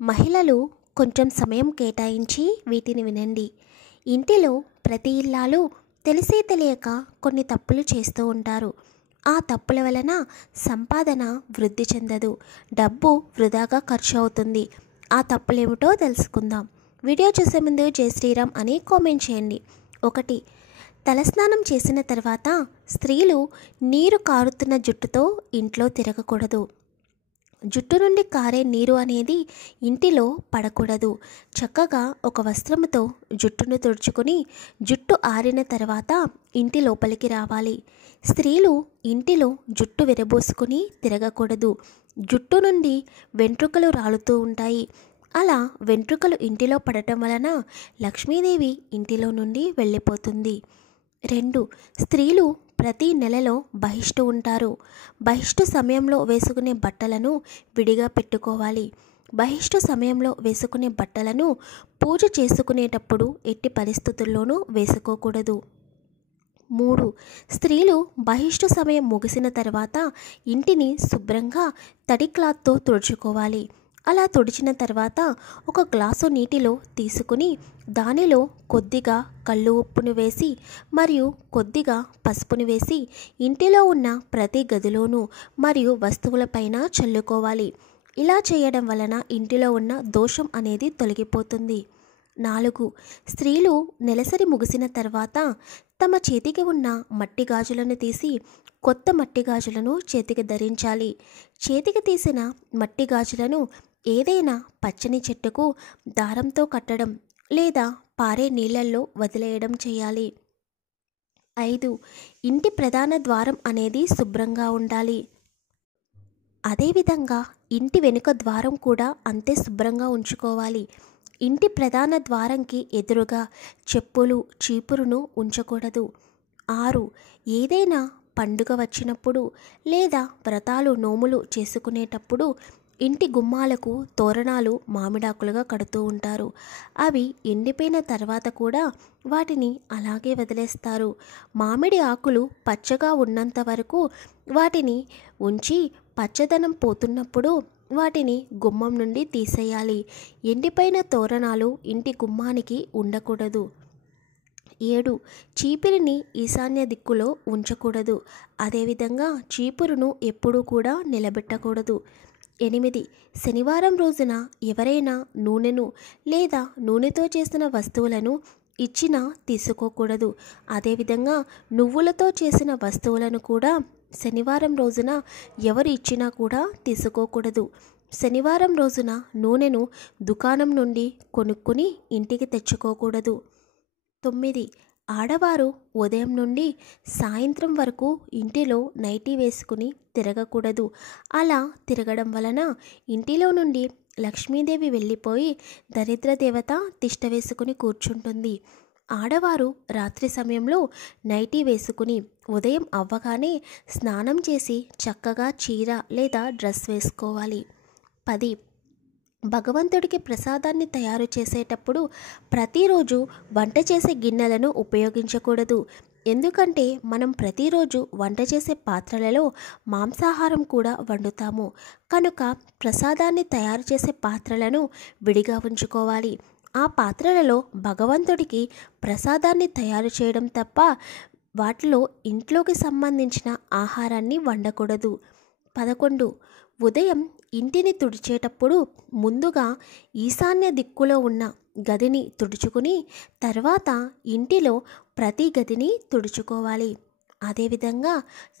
మహిళలు కొంచెం సమయం కేటాయించి వీటిని వినండి. ఇంటిలో ప్రతి ఇల్లాలు తెలిసే తెలియక కొన్ని తప్పులు చేస్తూ ఉంటారు. ఆ తప్పుల వలన సంపాదన వృద్ధి చెందదు, డబ్బు వృధాగా ఖర్చు అవుతుంది. ఆ తప్పులేమిటో తెలుసుకుందాం. వీడియో చూసే ముందు జై శ్రీరామ్ అని కామెంట్ చేయండి. 1. తలస్నానం చేసిన తర్వాత స్త్రీలు నీరు కారుతున్న జుట్టుతో ఇంట్లో తిరగకూడదు. జుట్టు నుండి కారే నీరు అనేది ఇంటిలో పడకూడదు. చక్కగా ఒక వస్త్రముతో జుట్టును తుడుచుకొని జుట్టు ఆరిన తర్వాత ఇంటి లోపలికి రావాలి. స్త్రీలు ఇంటిలో జుట్టు విరబోసుకొని తిరగకూడదు. జుట్టు నుండి వెంట్రుకలు రాలుతూ ఉంటాయి. అలా వెంట్రుకలు ఇంటిలో పడటం వలన లక్ష్మీదేవి ఇంటిలో నుండి వెళ్ళిపోతుంది. 2. స్త్రీలు ప్రతి నెలలో బహిష్టు ఉంటారు. బహిష్టు సమయంలో వేసుకునే బట్టలను విడిగా పెట్టుకోవాలి. బహిష్టు సమయంలో వేసుకునే బట్టలను పూజ చేసుకునేటప్పుడు ఎట్టి పరిస్థితుల్లోనూ వేసుకోకూడదు. 3. స్త్రీలు బహిష్టు సమయం ముగిసిన తర్వాత ఇంటిని శుభ్రంగా తడి క్లాత్తో తుడుచుకోవాలి. అలా తుడిచిన తర్వాత ఒక గ్లాసు నీటిలో తీసుకుని దానిలో కొద్దిగా కళ్ళు ఉప్పును వేసి మరియు కొద్దిగా పసుపును వేసి ఇంటిలో ఉన్న ప్రతి గదిలోనూ మరియు వస్తువులపైన చల్లుకోవాలి. ఇలా చేయడం వలన ఇంటిలో ఉన్న దోషం అనేది తొలగిపోతుంది. 4. స్త్రీలు నెలసరి ముగిసిన తర్వాత తమ చేతికి ఉన్న మట్టి గాజులను తీసి కొత్త మట్టి గాజులను చేతికి ధరించాలి. చేతికి తీసిన మట్టి గాజులను ఏదైనా పచ్చని చెట్టుకు దారంతో కట్టడం లేదా పారే నీళ్ళల్లో వదిలేయడం చేయాలి. 5. ఇంటి ప్రధాన ద్వారం అనేది శుభ్రంగా ఉండాలి. అదేవిధంగా ఇంటి వెనుక ద్వారం కూడా అంతే శుభ్రంగా ఉంచుకోవాలి. ఇంటి ప్రధాన ద్వారంకి ఎదురుగా చెప్పులు చీపురును ఉంచకూడదు. 6. ఏదైనా పండుగ వచ్చినప్పుడు లేదా వ్రతాలు నోములు చేసుకునేటప్పుడు ఇంటి గుమ్మాలకు తోరణాలు మామిడాకులుగా కడుతూ ఉంటారు. అవి ఎండిపోయిన తర్వాత కూడా వాటిని అలాగే వదిలేస్తారు. మామిడి ఆకులు పచ్చగా ఉన్నంత వరకు వాటిని ఉంచి పచ్చదనం పోతున్నప్పుడు వాటిని గుమ్మం నుండి తీసేయాలి. ఎండిపోయిన తోరణాలు ఇంటి గుమ్మానికి ఉండకూడదు. 7. చీపిరిని ఈశాన్య దిక్కులో ఉంచకూడదు. అదేవిధంగా చీపురును ఎప్పుడూ కూడా నిలబెట్టకూడదు. 8. శనివారం రోజున ఎవరైనా నూనెను లేదా నూనెతో చేసిన వస్తువులను ఇచ్చినా తీసుకోకూడదు. అదేవిధంగా నువ్వులతో చేసిన వస్తువులను కూడా శనివారం రోజున ఎవరు ఇచ్చినా కూడా తీసుకోకూడదు. శనివారం రోజున నూనెను దుకాణం నుండి కొనుక్కొని ఇంటికి తెచ్చుకోకూడదు. 9. ఆడవారు ఉదయం నుండి సాయంత్రం వరకు ఇంటిలో నైటీ వేసుకుని తిరగకూడదు. అలా తిరగడం వలన ఇంటిలో నుండి లక్ష్మీదేవి వెళ్ళిపోయి దరిద్ర దేవత తిష్ట వేసుకుని కూర్చుంటుంది. ఆడవారు రాత్రి సమయంలో నైటీ వేసుకుని ఉదయం అవ్వగానే స్నానం చేసి చక్కగా చీర లేదా డ్రెస్ వేసుకోవాలి. 10. భగవంతుడికి ప్రసాదాన్ని తయారు చేసేటప్పుడు ప్రతిరోజు వంట చేసే గిన్నెలను ఉపయోగించకూడదు. ఎందుకంటే మనం ప్రతిరోజు వంట చేసే పాత్రలలో మాంసాహారం కూడా వండుతాము. కనుక ప్రసాదాన్ని తయారు చేసే పాత్రలను విడిగా ఉంచుకోవాలి. ఆ పాత్రలలో భగవంతుడికి ప్రసాదాన్ని తయారు చేయడం తప్ప వాటిలో ఇంట్లోకి సంబంధించిన ఆహారాన్ని వండకూడదు. 11. ఉదయం ఇంటిని తుడిచేటప్పుడు ముందుగా ఈశాన్య దిక్కులో ఉన్న గదిని తుడుచుకుని తర్వాత ఇంటిలో ప్రతి గదిని తుడుచుకోవాలి. అదేవిధంగా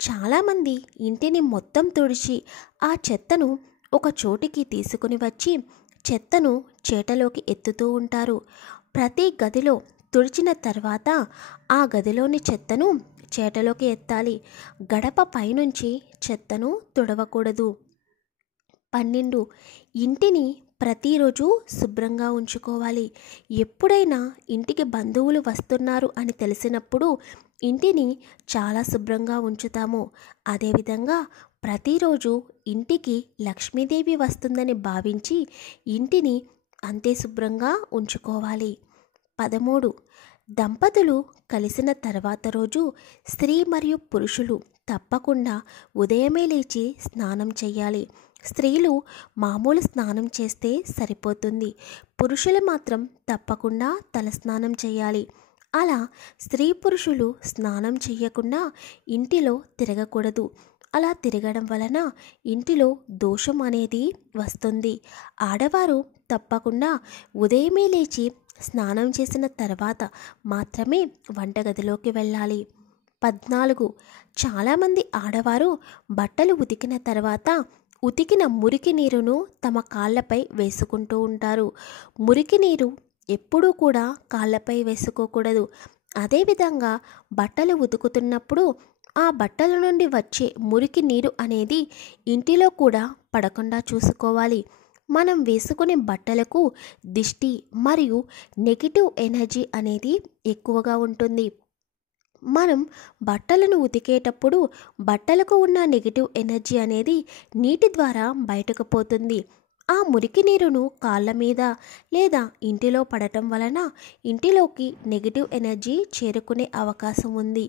చాలామంది ఇంటిని మొత్తం తుడిచి ఆ చెత్తను ఒక చోటికి తీసుకుని వచ్చి చెత్తను చేటలోకి ఎత్తుతూ ఉంటారు. ప్రతి గదిలో తుడిచిన తర్వాత ఆ గదిలోని చెత్తను చేటలోకి ఎత్తాలి. గడప పైనుంచి చెత్తను తుడవకూడదు. 12. ఇంటిని ప్రతిరోజు శుభ్రంగా ఉంచుకోవాలి. ఎప్పుడైనా ఇంటికి బంధువులు వస్తున్నారు అని తెలిసినప్పుడు ఇంటిని చాలా శుభ్రంగా ఉంచుతాము. అదేవిధంగా ప్రతిరోజు ఇంటికి లక్ష్మీదేవి వస్తుందని భావించి ఇంటిని అంతే శుభ్రంగా ఉంచుకోవాలి. 13. దంపతులు కలిసిన తర్వాత రోజు స్త్రీ మరియు పురుషులు తప్పకుండా ఉదయమే లేచి స్నానం చేయాలి. స్త్రీలు మామూలు స్నానం చేస్తే సరిపోతుంది. పురుషులు మాత్రం తప్పకుండా తలస్నానం చేయాలి. అలా స్త్రీ పురుషులు స్నానం చేయకుండా ఇంటిలో తిరగకూడదు. అలా తిరగడం వలన ఇంటిలో దోషం అనేది వస్తుంది. ఆడవారు తప్పకుండా ఉదయమే లేచి స్నానం చేసిన తర్వాత మాత్రమే వంటగదిలోకి వెళ్ళాలి. 14. చాలామంది ఆడవారు బట్టలు ఉతికిన తర్వాత ఉతికిన మురికి నీరును తమ కాళ్ళపై వేసుకుంటూ ఉంటారు. మురికి నీరు ఎప్పుడూ కూడా కాళ్ళపై వేసుకోకూడదు. అదేవిధంగా బట్టలు ఉతుకుతున్నప్పుడు ఆ బట్టల నుండి వచ్చే మురికి నీరు అనేది ఇంటిలో కూడా పడకుండా చూసుకోవాలి. మనం వేసుకునే బట్టలకు దిష్టి మరియు నెగిటివ్ ఎనర్జీ అనేది ఎక్కువగా ఉంటుంది. మనం బట్టలను ఉతికేటప్పుడు బట్టలకు ఉన్న నెగిటివ్ ఎనర్జీ అనేది నీటి ద్వారా బయటకు పోతుంది. ఆ మురికి నీరును కాళ్ళ మీద లేదా ఇంటిలో పడటం వలన ఇంటిలోకి నెగిటివ్ ఎనర్జీ చేరుకునే అవకాశం ఉంది.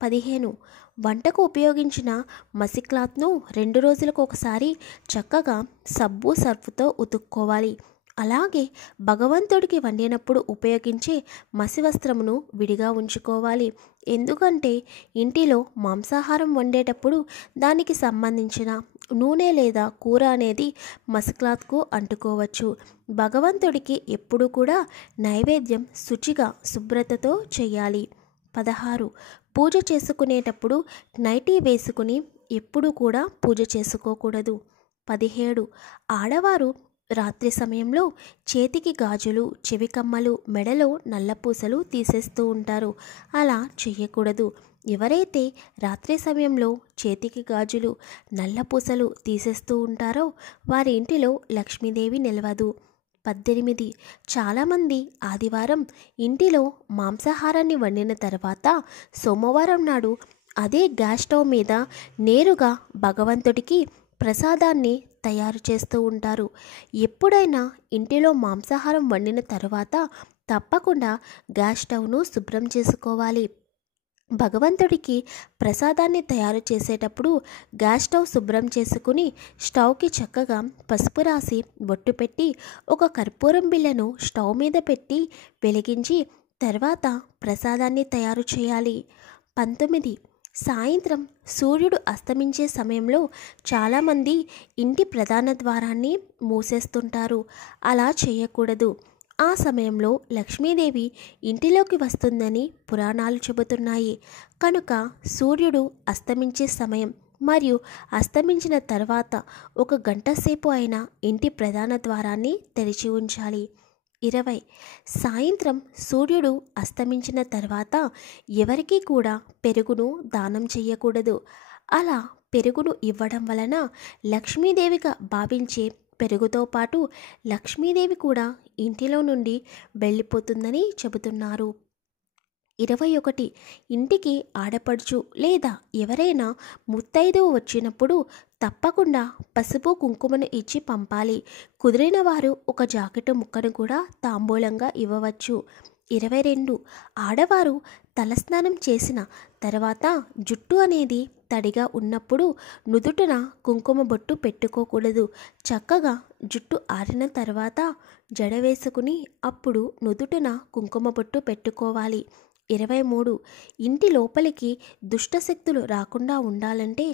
15. వంటకు ఉపయోగించిన మసి క్లాత్ను 2 రోజులకు ఒకసారి చక్కగా సబ్బు సర్ఫుతో ఉతుక్కోవాలి. అలాగే భగవంతుడికి వండినప్పుడు ఉపయోగించే మసి వస్త్రమును విడిగా ఉంచుకోవాలి. ఎందుకంటే ఇంటిలో మాంసాహారం వండేటప్పుడు దానికి సంబంధించిన నూనె లేదా కూర అనేది మసి క్లాత్కు అంటుకోవచ్చు. భగవంతుడికి ఎప్పుడు కూడా నైవేద్యం శుచిగా శుభ్రతతో చేయాలి. 16. పూజ చేసుకునేటప్పుడు నైటీ వేసుకుని ఎప్పుడు కూడా పూజ చేసుకోకూడదు. 17. ఆడవారు రాత్రి సమయంలో చేతికి గాజులు, చెవి కమ్మలు, మెడలో నల్లపూసలు తీసేస్తూ ఉంటారు. అలా చేయకూడదు. ఎవరైతే రాత్రి సమయంలో చేతికి గాజులు, నల్లపూసలు తీసేస్తూ ఉంటారో వారి ఇంటిలో లక్ష్మీదేవి నిలవదు. 18. చాలామంది ఆదివారం ఇంటిలో మాంసాహారాన్ని వండిన తర్వాత సోమవారం నాడు అదే గ్యాస్ స్టవ్ మీద నేరుగా భగవంతుడికి ప్రసాదాన్ని తయారు చేస్తూ ఉంటారు. ఎప్పుడైనా ఇంటిలో మాంసాహారం వండిన తర్వాత తప్పకుండా గ్యాస్ స్టవ్ను శుభ్రం చేసుకోవాలి. భగవంతుడికి ప్రసాదాన్ని తయారు చేసేటప్పుడు గ్యాస్ స్టవ్ శుభ్రం చేసుకుని స్టవ్కి చక్కగా పసుపు రాసి బొట్టు పెట్టి ఒక కర్పూరం బిళ్ళను స్టవ్ మీద పెట్టి వెలిగించి తర్వాత ప్రసాదాన్ని తయారు చేయాలి. 19. సాయంత్రం సూర్యుడు అస్తమించే సమయంలో చాలామంది ఇంటి ప్రధాన ద్వారాన్ని మూసేస్తుంటారు. అలా చేయకూడదు. ఆ సమయంలో లక్ష్మీదేవి ఇంటిలోకి వస్తుందని పురాణాలు చెబుతున్నాయి. కనుక సూర్యుడు అస్తమించే సమయం మరియు అస్తమించిన తర్వాత 1 గంట సేపు అయినా ఇంటి ప్రధాన ద్వారాన్ని తెరిచి ఉంచాలి. 20. సాయంత్రం సూర్యుడు అస్తమించిన తర్వాత ఎవరికీ కూడా పెరుగును దానం చేయకూడదు. అలా పెరుగును ఇవ్వడం వలన లక్ష్మీదేవిగా భావించే పెరుగుతో పాటు లక్ష్మీదేవి కూడా ఇంటిలో నుండి వెళ్ళిపోతుందని చెబుతున్నారు. 21. ఇంటికి ఆడపడుచు లేదా ఎవరైనా ముత్తైదువు వచ్చినప్పుడు తప్పకుండా పసుపు కుంకుమను ఇచ్చి పంపాలి. కుదిరిన వారు ఒక జాకెట్ ముక్కను కూడా తాంబూలంగా ఇవ్వవచ్చు. 22. ఆడవారు తలస్నానం చేసిన తర్వాత జుట్టు అనేది తడిగా ఉన్నప్పుడు నుదుటన కుంకుమ బొట్టు పెట్టుకోకూడదు. చక్కగా జుట్టు ఆరిన తర్వాత జడ వేసుకుని అప్పుడు నుదుటన కుంకుమ బొట్టు పెట్టుకోవాలి. 23. ఇంటి లోపలికి దుష్టశక్తులు రాకుండా ఉండాలంటే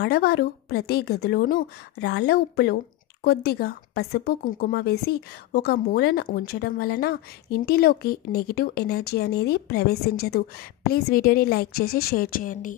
ఆడవారు ప్రతి గదిలోనూ రాళ్ళ ఉప్పులో కొద్దిగా పసుపు కుంకుమ వేసి ఒక మూలన ఉంచడం వలన ఇంటిలోకి నెగిటివ్ ఎనర్జీ అనేది ప్రవేశించదు. ప్లీజ్ వీడియోని లైక్ చేసి షేర్ చేయండి.